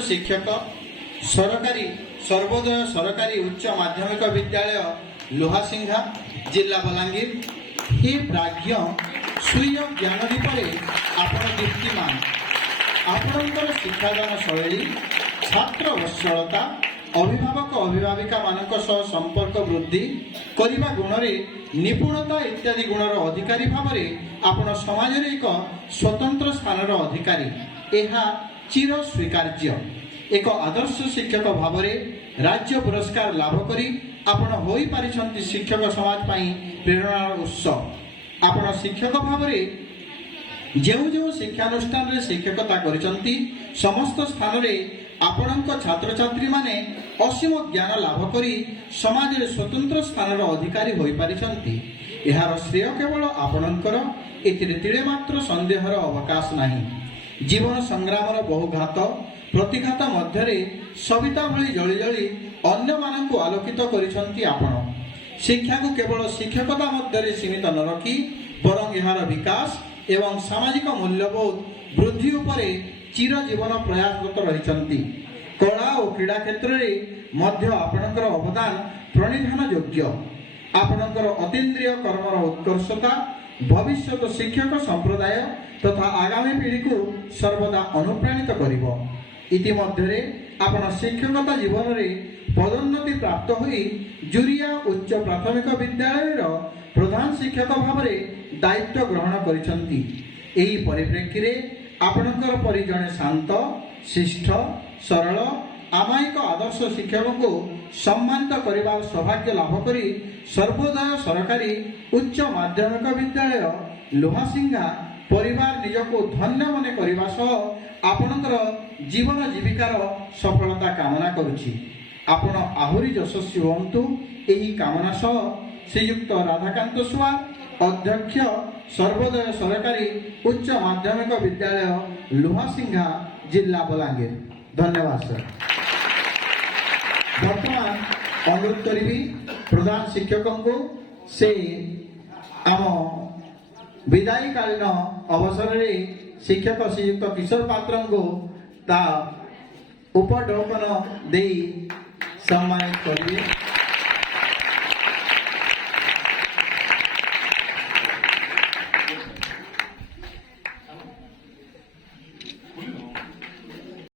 शिक्षक सरकारी सर्वोदय सरकारी उच्च माध्यमिक विद्यालय लुहासिंघा जिला बलांगीर हे प्राज्ञ स्वीय ज्ञान दीपरे आपण दीप्तिमान आपणकर शिक्षादान शैली छात्र वत्सलता अभिभावक अभिभाविका मानक सह संपर्क वृद्धि करने गुण निपुणता इत्यादि गुणर अधिकारी भाव आपण समाज एक स्वतंत्र स्थानर अधिकारी यह चिर स्वीकार्य एक आदर्श शिक्षक भाव राज्य पुरस्कार लाभ करी आपण होई पारिछंती शिक्षक समाज पाई प्रेरणार उत्स आपण शिक्षक भाव जो जो शिक्षानुष्ठान रे शिक्षकता करिसंती समस्त स्थान रे आपणक छात्र छात्री माने असीम ज्ञान लाभ करी समाज रे स्वतंत्र स्थानर अधिकारी होई पारिछंती एहार श्रेय केवल आपणकर एथिरे तिळे मात्र संदेहर अवकाश नाही। जीवन संग्रामर बहुघात प्रतिघात मध्य सविता भली जली जली अन्य मानक आलोकित करिसंती आपण शिक्षा को केवल शिक्षकता मध्य सीमित न रखी बरं एहार विकास एवं सामाजिक मूल्यबोध वृद्धि उपरे चिर जीवन प्रयासरत रहिसंती। कला और क्रीड़ा क्षेत्र में मध्य आपणकर अवदान प्रणिधान योग्य आपणकर अतीन्द्रिय कर्मर उत्कर्षता भविष्यत शिक्षक संप्रदाय तथा आगामी पीढ़ी को सर्वदा अनुप्राणित करिवो। इतिमध्ये आपण शिक्षकता जीवन में पदोन्नति प्राप्त हुई जुरिया उच्च प्राथमिक विद्यालय प्रधान शिक्षक भाव दायित्व ग्रहण करिसंती। एही परिप्रेक्षी रे आपणकर परि जणे शांत शिष्ट सरल आमायिक आदर्श शिक्षक को सम्मानित करने सौभाग्य लाभ करी सर्वोदय सरकारी उच्च माध्यमिक विद्यालय लुहासिंघा परिवार निजको धन्य मन करने सह आपणकर जीवन जीविकार सफलता कामना करुछि। आपण आहुरी यशस्वी हुअन्तु एही कामना सह श्रीयुक्त राधाकांत सुवार अध्यक्ष सर्वोदय सरकारी उच्च माध्यमिक विद्यालय लुहासिंघा जिला बलांगीर। धन्यवाद सर। वर्तमान अनुरोध करी प्रधान शिक्षक को से आम विदायकालीन अवसर में शिक्षक श्रीयुक्त किशोर पात्र को ता उपढौकन दे सम्मानित करिए।